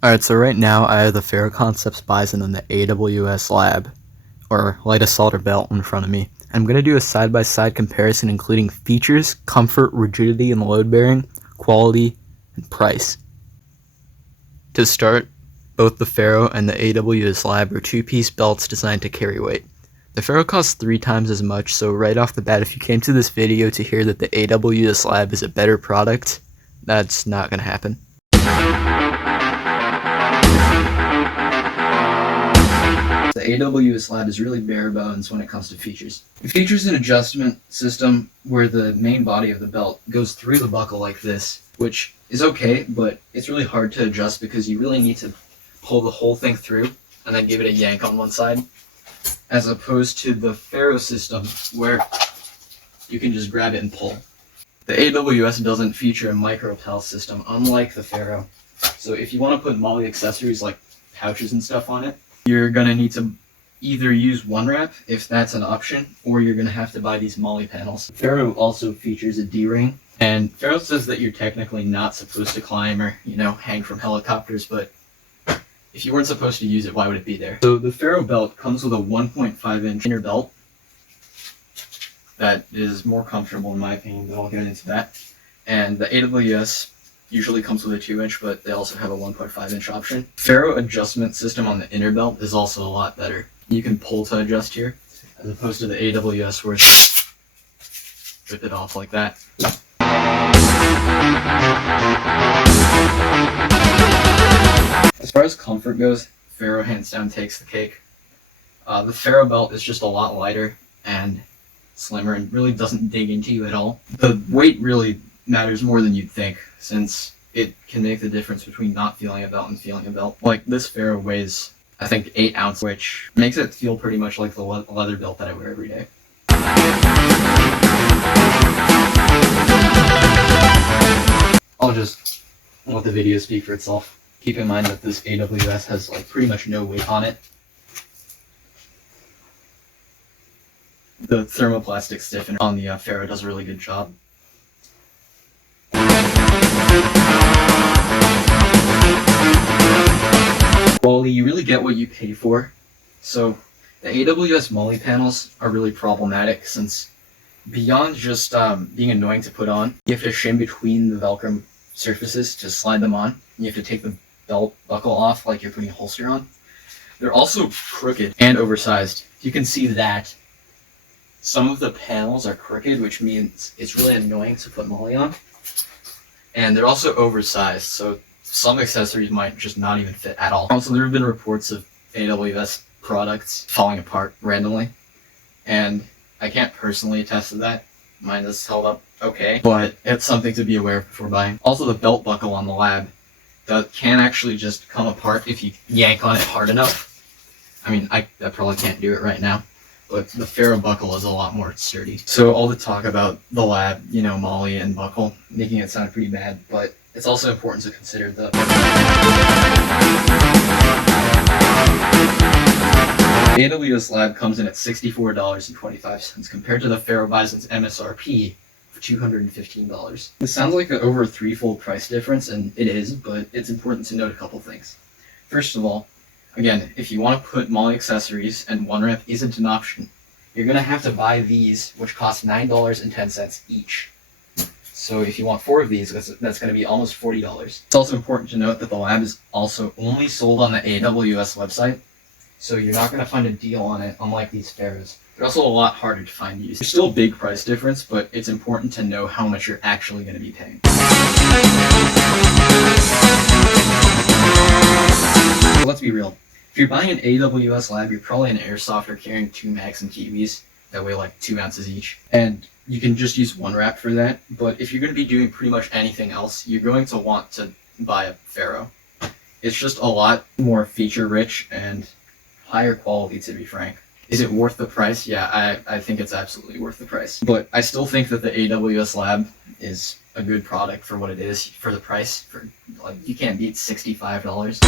Alright, so right now I have the Ferro Concepts Bison in the AWS lab, or light assaulter belt, in front of me. I'm going to do a side-by-side comparison including features, comfort, rigidity, and load bearing, quality, and price. To start, both the Ferro and the AWS lab are two-piece belts designed to carry weight. The Ferro costs 3 times as much, so right off the bat, if you came to this video to hear that the AWS lab is a better product, that's not going to happen. The AWS lab is really bare bones when it comes to features. It features an adjustment system where the main body of the belt goes through the buckle like this, which is okay, but it's really hard to adjust because you really need to pull the whole thing through and then give it a yank on one side, as opposed to the Ferro system where you can just grab it and pull. The AWS doesn't feature a micro-pal system, unlike the Ferro. So if you want to put MOLLE accessories like pouches and stuff on it, you're going to need to either use one wrap, if that's an option, or you're going to have to buy these MOLLE panels. Ferro also features a D-ring, and Ferro says that you're technically not supposed to climb or, hang from helicopters, but if you weren't supposed to use it, why would it be there? So the Ferro belt comes with a 1.5-inch inner belt that is more comfortable in my opinion, but I'll get into that. And the AWS usually comes with a 2-inch, but they also have a 1.5-inch option. Ferro adjustment system on the inner belt is also a lot better. You can pull to adjust here, as opposed to the AWS where it's rip it off like that. As far as comfort goes, Ferro hands down takes the cake. The Ferro belt is just a lot lighter and slimmer and really doesn't dig into you at all. The weight really matters more than you'd think, since it can make the difference between not feeling a belt and feeling a belt. Like this Ferro weighs, I think, 8 ounces, which makes it feel pretty much like the leather belt that I wear every day. I'll just let the video speak for itself. Keep in mind that this AWS has pretty much no weight on it. The thermoplastic stiffener on the Ferro does a really good job. Quality, you really get what you pay for. So the AWS MOLLE panels are really problematic since beyond just being annoying to put on, you have to shim between the Velcro surfaces to slide them on. You have to take the belt buckle off like you're putting a holster on. They're also crooked and oversized. You can see that some of the panels are crooked, which means it's really annoying to put MOLLE on. And they're also oversized, so some accessories might just not even fit at all. Also, there have been reports of AWS products falling apart randomly, and I can't personally attest to that. Mine has held up okay, but it's something to be aware of before buying. Also, the belt buckle on the lab that can actually just come apart if you yank on it hard enough. I mean, I probably can't do it right now, but the Ferro buckle is a lot more sturdy. So all the talk about the lab, MOLLE and buckle, making it sound pretty bad, but it's also important to consider the AWS lab comes in at $64.25 compared to the Ferro Bison's MSRP for $215. This sounds like over a 3-fold price difference, and it is, but it's important to note a couple things. First of all, again, if you want to put MOLLE accessories and one wrap isn't an option, you're going to have to buy these, which cost $9.10 each. So if you want 4 of these, that's going to be almost $40. It's also important to note that the lab is also only sold on the AWS website, so you're not going to find a deal on it, unlike these Ferros. They're also a lot harder to find used. There's still a big price difference, but it's important to know how much you're actually going to be paying. So let's be real. If you're buying an AWS lab, you're probably an airsoft or carrying 2 mags and TVs that weigh like 2 ounces each. And you can just use one wrap for that. But if you're going to be doing pretty much anything else, you're going to want to buy a Ferro. It's just a lot more feature rich and higher quality, to be frank. Is it worth the price? Yeah, I think it's absolutely worth the price. But I still think that the AWS lab is a good product for what it is, for the price. You can't beat $65.